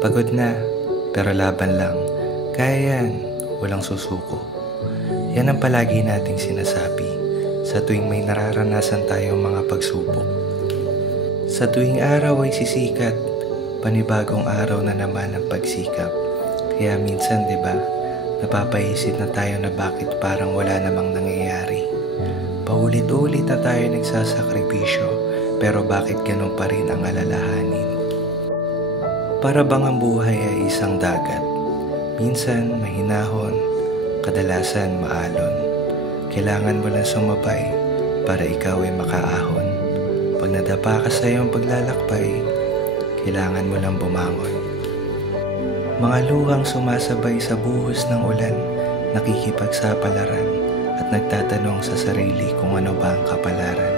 Pagod na, pero laban lang. Kaya yan, walang susuko. Yan ang palagi nating sinasabi sa tuwing may nararanasan tayong mga pagsubok. Sa tuwing araw ay sisikat, panibagong araw na naman ang pagsikap. Kaya minsan, di ba, napapaisip na tayo na bakit parang wala namang nangyayari. Paulit-ulit na tayo nagsasakripisyo, pero bakit ganun pa rin ang alalahanin? Para bang ang buhay ay isang dagat? Minsan mahinahon, kadalasan maalon. Kailangan mo lang sumabay para ikaw ay makaahon. Pag nadapa ka sa iyong paglalakbay, kailangan mo lang bumangon. Mga luhang sumasabay sa buhos ng ulan, nakikipagsapalaran at nagtatanong sa sarili kung ano ba ang kapalaran.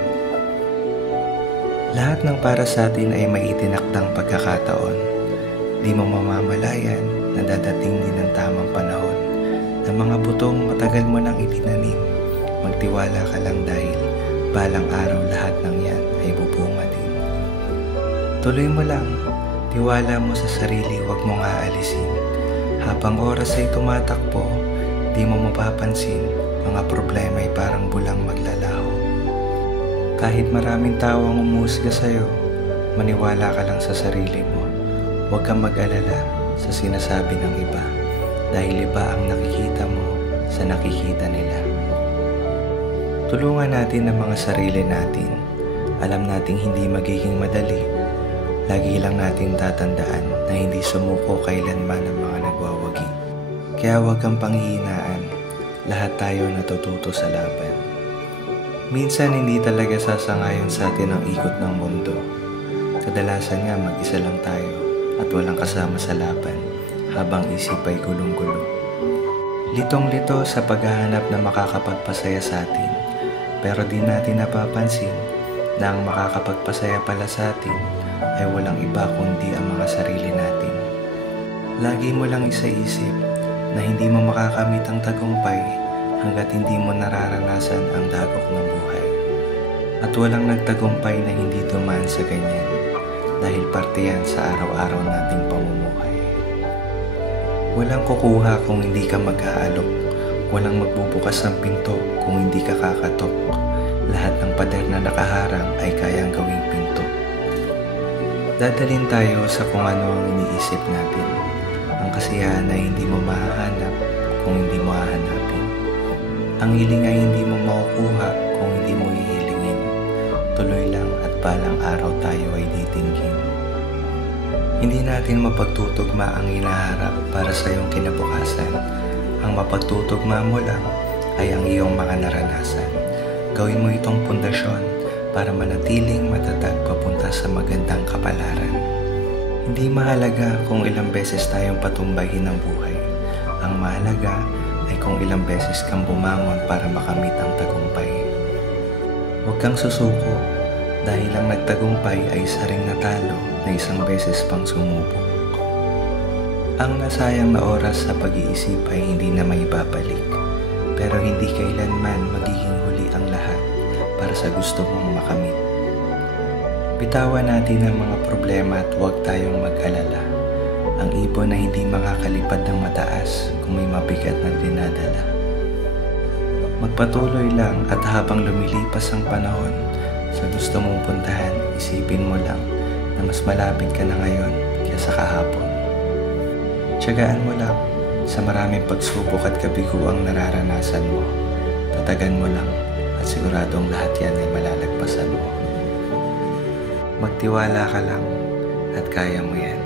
Lahat ng para sa atin ay may itinakdang pagkakataon. Di mo mamamalayan na dadating din ang tamang panahon na mga butong matagal mo nang itinanim. Magtiwala ka lang dahil balang araw lahat ng yan ay bubunga din. Tuloy mo lang, tiwala mo sa sarili, huwag mong aalisin. Habang oras ay tumatakbo, di mo mapapansin, mga problema ay parang bulang maglalaho. Kahit maraming tao ang umuusga sa'yo, maniwala ka lang sa sarili mo. Huwag kang mag-alala sa sinasabi ng iba dahil iba ang nakikita mo sa nakikita nila. Tulungan natin ang mga sarili natin. Alam nating hindi magiging madali. Lagi lang natin tatandaan na hindi sumuko kailanman ang mga nagwawagi. Kaya huwag kang panghihinaan. Lahat tayo natututo sa laban. Minsan hindi talaga sasangayon sa atin ang ikot ng mundo. Kadalasan nga mag-isa lang tayo at walang kasama sa laban habang isip ay gulong-gulo. Litong-lito sa paghahanap na makakapagpasaya sa atin, pero di natin napapansin na ang makakapagpasaya pala sa atin ay walang iba kundi ang mga sarili natin. Lagi mo lang isaisip na hindi mo makakamit ang tagumpay hanggat hindi mo nararanasan ang dagok ng buhay. At walang nagtagumpay na hindi dumaan sa ganyan dahil parte yan sa araw-araw nating pamumuhay. Walang kukuha kung hindi ka mag-aalok. Walang magbubukas ng pinto kung hindi ka kakatok. Lahat ng pader na nakaharang ay kayang gawing pinto. Dadalhin tayo sa kung ano ang iniisip natin. Ang kasiyahan ay hindi mo mahahanap kung hindi mo hahanapin. Ang hiling ay hindi mo makukuha kung hindi mo hihilingin. Tuloy lang at balang araw tayo ay titinggin. Hindi natin mapagtutugma ang hinaharap para sa iyong kinabukasan. Ang mapagtutugma mo lang ay ang iyong mga naranasan. Gawin mo itong pundasyon para manatiling matatag papunta sa magandang kapalaran. Hindi mahalaga kung ilang beses tayong patumbahin ng buhay. Ang mahalaga ay kung ilang beses kang bumangon para makamit ang tagumpay. Huwag kang susuko dahil ang nagtagumpay ay isa ring natalo na isang beses pang sumubok. Ang nasayang na oras sa pag-iisip ay hindi na maibabalik, pero hindi kailanman magiging huli ang lahat para sa gusto mong makamit. Bitawan natin ang mga problema at huwag tayong mag-alala. Ang ibon na hindi makakalipad ng mataas kung may mabigat na dinadala. Magpatuloy lang at habang lumilipas ang panahon, sa gusto mong puntahan, isipin mo lang na mas malapit ka na ngayon kaysa kahapon. Tiyagaan mo lang sa maraming pagsubok at kabiguang nararanasan mo. Tatagan mo lang at siguradong lahat yan ay malalagpasan mo. Magtiwala ka lang at kaya mo yan.